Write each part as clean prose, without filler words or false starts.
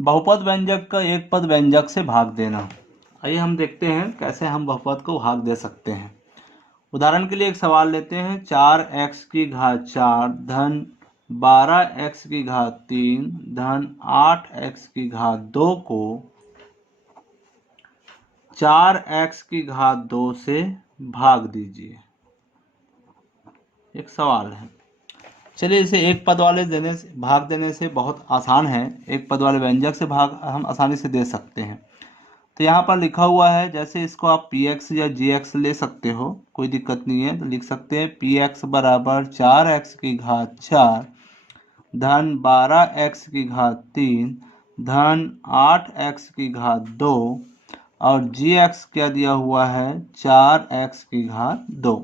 बहुपद व्यंजक का एक पद व्यंजक से भाग देना। आइए हम देखते हैं कैसे हम बहुपद को भाग दे सकते हैं। उदाहरण के लिए एक सवाल लेते हैं, 4x की घात 4 धन 12x की घात 3 धन 8x की घात 2 को 4x की घात 2 से भाग दीजिए। एक सवाल है। चलिए इसे एक पद वाले भाग देने से बहुत आसान है। एक पद वाले व्यंजक से भाग हम आसानी से दे सकते हैं। तो यहाँ पर लिखा हुआ है, जैसे इसको आप px या gx ले सकते हो, कोई दिक्कत नहीं है। तो लिख सकते हैं px बराबर 4x की घात 4 धन 12x की घात 3 धन 8x की घात 2 और gx क्या दिया हुआ है 4x की घात 2।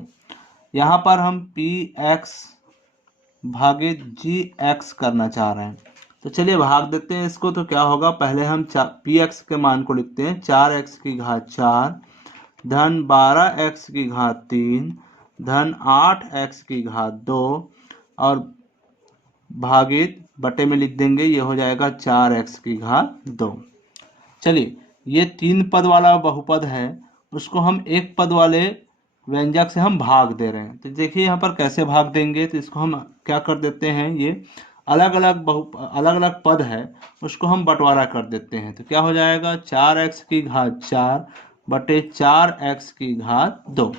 यहाँ पर हम px भागित gx करना चाह रहे हैं। तो चलिए भाग देते हैं इसको। तो क्या होगा, पहले हम px के मान को लिखते हैं, 4x की घात 4 धन 12x की घात 3 धन 8x की घात 2 और भागित बटे में लिख देंगे, ये हो जाएगा 4x की घात 2। चलिए ये 3 पद वाला बहुपद है, उसको हम एक पद वाले व्यंजक से हम भाग दे रहे हैं। तो देखिए यहाँ पर कैसे भाग देंगे। तो इसको हम क्या कर देते हैं, ये अलग अलग पद है, उसको हम बंटवारा कर देते हैं। तो क्या हो जाएगा 4x की घात 4 बटे 4x की घात 2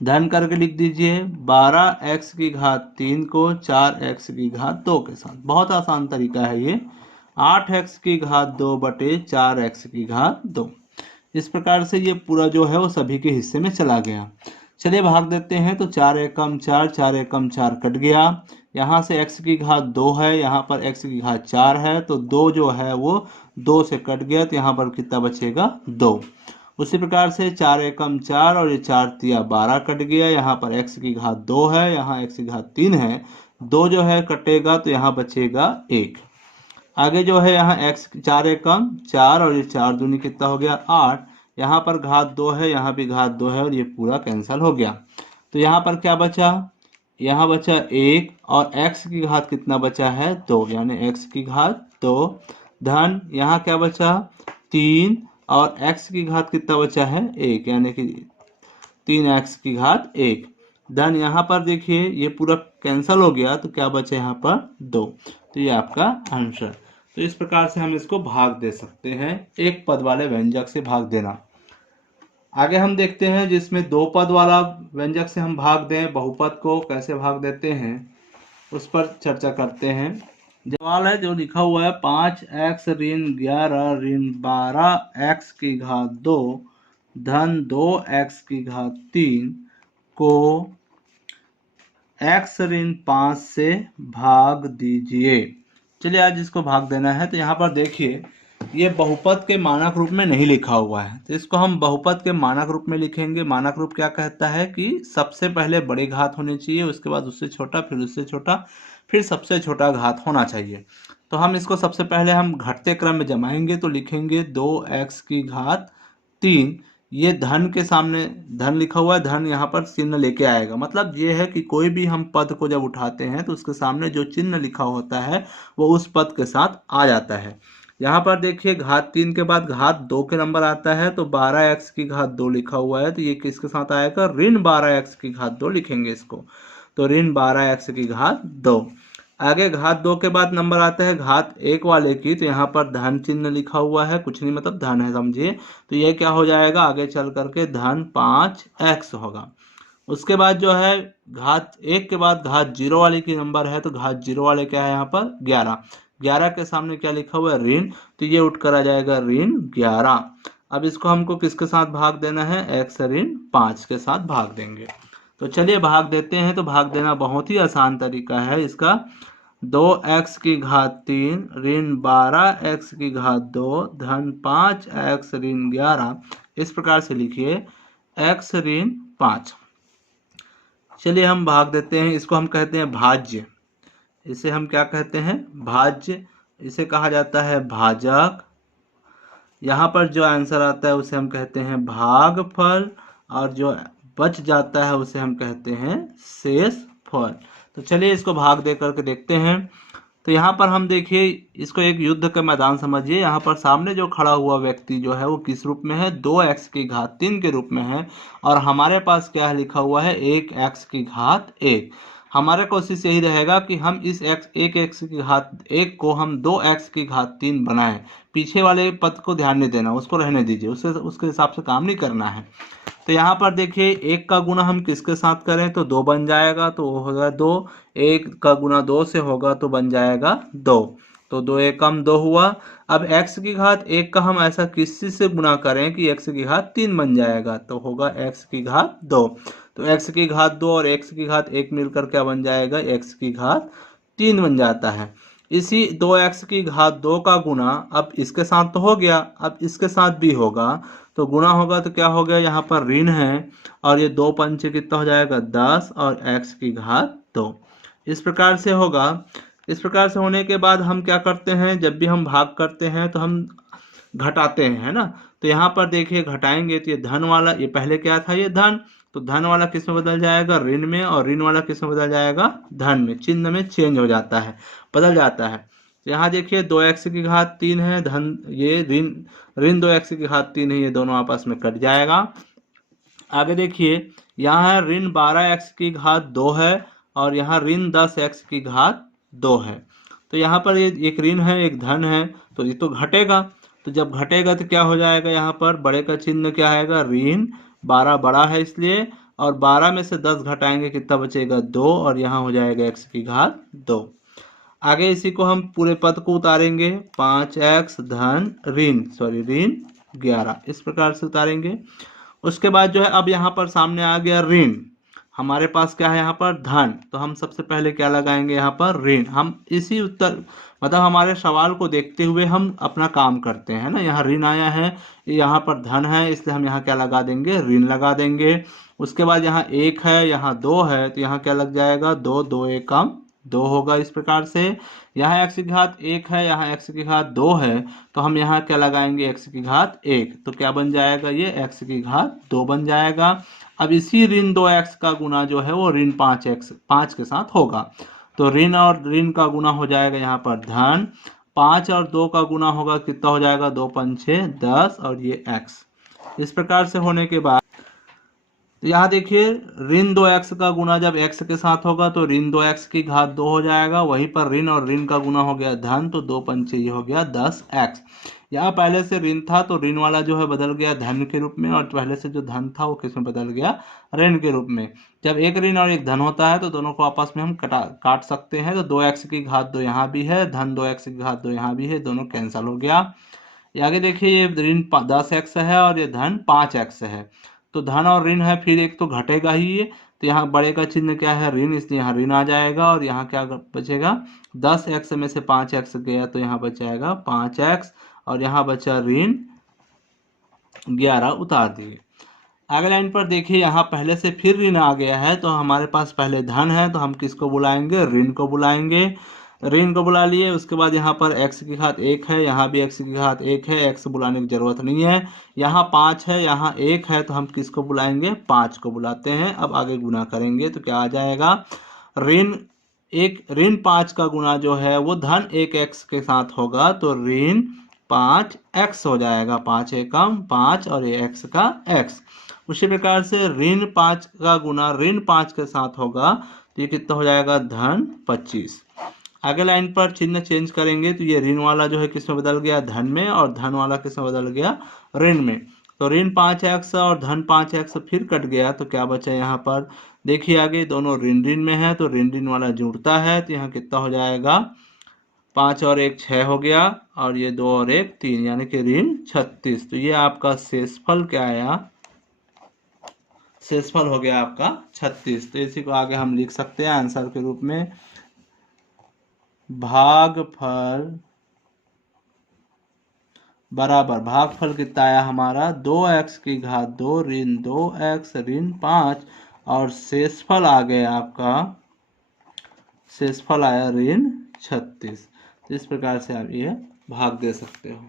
धन करके लिख दीजिए 12x की घात 3 को 4x की घात 2 के साथ। बहुत आसान तरीका है ये। 8x की घात 2 बटे 4x की घात 2। इस प्रकार से ये पूरा जो है वो सभी के हिस्से में चला गया। चलिए भाग देते हैं। तो 4 एकम 4, 4 एकम 4 कट गया। यहाँ से x की घात 2 है, यहाँ पर x की घात 4 है, तो 2 जो है वो 2 से कट गया। तो यहाँ पर कितना बचेगा 2। उसी प्रकार से 4 एकम 4 और ये 4 तिया 12 कट गया। यहाँ पर x की घात 2 है, यहाँ x की घात 3 है, 2 जो है कटेगा तो यहाँ बचेगा 1। आगे जो है यहाँ x 4 एकम 4 और ये 4 दूनी कितना हो गया 8। यहाँ पर घात 2 है, यहाँ भी घात 2 है और ये पूरा कैंसिल हो गया। तो यहाँ पर क्या बचा, यहाँ बचा 1 और x की घात कितना बचा है 2, यानी x की घात 2 धन यहाँ क्या बचा 3 और x की घात कितना बचा है 1, यानी कि 3x की घात 1 धन यहाँ पर देखिए ये पूरा कैंसिल हो गया। तो क्या बचा यहाँ पर 2। तो ये आपका आंसर। तो इस प्रकार से हम इसको भाग दे सकते हैं, एक पद वाले व्यंजक से भाग देना। आगे हम देखते हैं जिसमें 2 पद वाला व्यंजक से हम भाग दें, बहुपद को कैसे भाग देते हैं उस पर चर्चा करते हैं। सवाल है जो लिखा हुआ है, 5x ऋण 11 ऋण 12x की घात 2 धन 2x की घात 3 को x ऋण 5 से भाग दीजिए। चलिए आज इसको भाग देना है। तो यहाँ पर देखिए ये बहुपद के मानक रूप में नहीं लिखा हुआ है, तो इसको हम बहुपद के मानक रूप में लिखेंगे। मानक रूप क्या कहता है कि सबसे पहले बड़ी घात होनी चाहिए, उसके बाद उससे छोटा, फिर उससे छोटा, फिर सबसे छोटा घात होना चाहिए। तो हम इसको सबसे पहले हम घटते क्रम में जमाएंगे। तो लिखेंगे 2x की घात 3, ये धन के सामने धन लिखा हुआ है, धन यहाँ पर चिन्ह लेके आएगा। मतलब ये है कि कोई भी हम पद को जब उठाते हैं तो उसके सामने जो चिन्ह लिखा होता है वो उस पद के साथ आ जाता है। यहाँ पर देखिए घात 3 के बाद घात 2 के नंबर आता है, तो 12x की घात 2 लिखा हुआ है, तो ये किसके साथ आएगा ऋण 12x की घात 2 लिखेंगे इसको। तो ऋण 12x की घात 2। आगे घात 2 के बाद नंबर आता है घात 1 वाले की, तो यहाँ पर धन चिन्ह लिखा हुआ है, कुछ नहीं मतलब धन है समझिए। तो ये क्या हो जाएगा आगे चल करके धन 5x होगा। उसके बाद जो है घात 1 के बाद घात 0 वाले की नंबर है, तो घात 0 वाले क्या है यहाँ पर 11। 11 के सामने क्या लिखा हुआ है ऋण, तो ये उठ कर आ जाएगा ऋण 11। अब इसको हमको किसके साथ भाग देना है, x ऋण 5 के साथ भाग देंगे। तो चलिए भाग देते हैं। तो भाग देना बहुत ही आसान तरीका है इसका। 2x की घात 3 ऋण 12x की घात 2 धन 5x ऋण 11, इस प्रकार से लिखिए x ऋण 5। चलिए हम भाग देते हैं। इसको हम कहते हैं भाज्य, इसे हम क्या कहते हैं भाज्य, इसे कहा जाता है भाजक। यहाँ पर जो आंसर आता है उसे हम कहते हैं भागफल, और जो बच जाता है उसे हम कहते हैं शेषफल। तो चलिए इसको भाग दे करके देखते हैं। तो यहाँ पर हम देखिए इसको एक युद्ध का मैदान समझिए। यहाँ पर सामने जो खड़ा हुआ व्यक्ति जो है वो किस रूप में है, 2x की घात 3 के रूप में है, और हमारे पास क्या है लिखा हुआ है 1x की घात 1। हमारा कोशिश यही रहेगा कि हम इस x की घात 1 को हम 2x की घात 3 बनाएं। पीछे वाले पद को ध्यान नहीं देना, उसको रहने दीजिए, उसके हिसाब से काम नहीं करना है। तो यहाँ पर देखिए 1 का गुना हम किसके साथ करें तो 2 बन जाएगा, तो वो होगा 2। 1 का गुना 2 से होगा तो बन जाएगा 2, तो 2 एकम 2 हुआ। अब x की घात 1 का हम ऐसा किसी से गुना करें कि x की घात 3 बन जाएगा, तो होगा x की घात 2। तो x की घात 2 और x की घात 1 मिलकर क्या बन जाएगा, x की घात 3 बन जाता है। इसी 2x की घात 2 का गुना अब इसके साथ तो हो गया, अब इसके साथ भी होगा, तो गुना होगा तो क्या हो गया, यहाँ पर ऋण है और ये 2 पंचे कितना हो जाएगा 10 और x की घात 2। इस प्रकार से होगा। इस प्रकार से होने के बाद हम क्या करते हैं, जब भी हम भाग करते हैं तो हम घटाते हैं, है ना। तो यहाँ पर देखिए घटाएंगे तो ये धन वाला, ये पहले क्या था ये धन, तो धन वाला किस में बदल जाएगा ऋण में, और ऋण वाला किस में बदल जाएगा धन में। चिन्ह में चेंज हो जाता है, बदल जाता है। यहाँ देखिए 2x की घात 3 है, धन ये ऋण ऋण 2x की घात 3 है, ये दोनों आपस में कट जाएगा। आगे देखिए यहाँ है ऋण 12x की घात 2 है और यहाँ ऋण 10x की घात 2 है। तो यहाँ पर ये एक ऋण है एक धन है, तो ये तो घटेगा। तो जब घटेगा तो क्या हो जाएगा, यहाँ पर बड़े का चिन्ह क्या आएगा ऋण, 12 बड़ा है इसलिए, और 12 में से 10 घटाएंगे कितना बचेगा 2, और यहाँ हो जाएगा x की घात 2। आगे इसी को हम पूरे पद को उतारेंगे, 5x धन ऋण 11, इस प्रकार से उतारेंगे। उसके बाद जो है अब यहाँ पर सामने आ गया ऋण, हमारे पास क्या है यहाँ पर धन, तो हम सबसे पहले क्या लगाएंगे यहाँ पर ऋण। हम इसी उत्तर मतलब हमारे सवाल को देखते हुए हम अपना काम करते हैं ना। यहाँ ऋण आया है, यहाँ पर धन है, इसलिए हम यहाँ क्या लगा देंगे ऋण लगा देंगे। उसके बाद यहाँ 1 है यहाँ 2 है, तो यहाँ क्या लग जाएगा 2, 2 एकम 2 होगा। इस प्रकार से यहाँ x की घात 1 है, यहाँ x की घात 2 है, तो हम यहाँ क्या लगाएंगे x की घात 1, तो क्या बन जाएगा ये x की घात 2 बन जाएगा। अब इसी ऋण 2x का गुना जो है वो ऋण 5 के साथ होगा, तो ऋण और ऋण का गुना हो जाएगा यहाँ पर धन, 5 और 2 का गुना होगा कितना हो जाएगा 2 पंचे 10 और ये x। इस प्रकार से होने के बाद तो यहाँ देखिए ऋण 2x का गुना जब x के साथ होगा तो ऋण 2x की घात 2 हो जाएगा, वहीं पर ऋण और ऋण का गुना हो गया धन, तो 2 पंचे ये हो गया 10x। यहाँ पहले से ऋण था तो ऋण वाला जो है बदल गया धन के रूप में, और पहले से जो धन था वो किस में बदल गया ऋण के रूप में। जब एक ऋण और एक धन होता है तो दोनों को आपस में हम काट सकते हैं, तो 2x की घात 2 यहाँ भी है, धन 2x की घात 2 यहाँ भी है, दोनों कैंसिल हो गया। आगे देखिए ये ऋण 10x है और ये धन 5x है, तो धन और ऋण है फिर एक तो घटेगा ही ये, तो यहाँ बड़े का चिन्ह क्या है ऋण, इसलिए यहाँ ऋण आ जाएगा, और यहाँ क्या बचेगा 10x में से 5x गया तो यहाँ बचाएगा 5x, और यहाँ बचा ऋण 11 उतार दिए। अगले लाइन पर देखिए यहाँ पहले से फिर ऋण आ गया है, तो हमारे पास पहले धन है तो हम किसको बुलाएंगे ऋण को बुलाएंगे, ऋण को बुला लिए। उसके बाद यहाँ पर x की घात 1 है, यहाँ भी x की घात 1 है, x बुलाने की जरूरत नहीं है। यहाँ 5 है यहाँ 1 है, तो हम किसको बुलाएंगे 5 को बुलाते हैं। अब आगे गुना करेंगे तो क्या आ जाएगा ऋण 5 का गुना जो है वो धन 1x के साथ होगा, तो ऋण 5x हो जाएगा, 5 एकम 5 और ये x का x। उसी प्रकार से ऋण 5 का गुना ऋण 5 के साथ होगा, तो ये कितना हो जाएगा धन 25। आगे लाइन पर चिन्ह चेंज करेंगे तो ये ऋण वाला जो है किस में बदल गया धन में, और धन वाला किस में बदल गया ऋण में। तो ऋण 5x और धन 5x फिर कट गया, तो क्या बचा यहाँ पर देखिए आगे दोनों ऋण ऋण में है, तो ऋण ऋण वाला जुड़ता है, तो यहाँ कितना हो जाएगा 5 और 1 6 हो गया, और ये 2 और 1 3, यानी कि ऋण 36। तो ये आपका शेषफल क्या आया, शेषफल हो गया आपका 36। तो इसी को आगे हम लिख सकते हैं आंसर के रूप में, भागफल बराबर भागफल कितना आया हमारा 2x की घात 2 ऋण 2x ऋण 5, और शेषफल आ गया आपका, शेषफल आया ऋण 36। तो इस प्रकार से आप ये भाग दे सकते हो।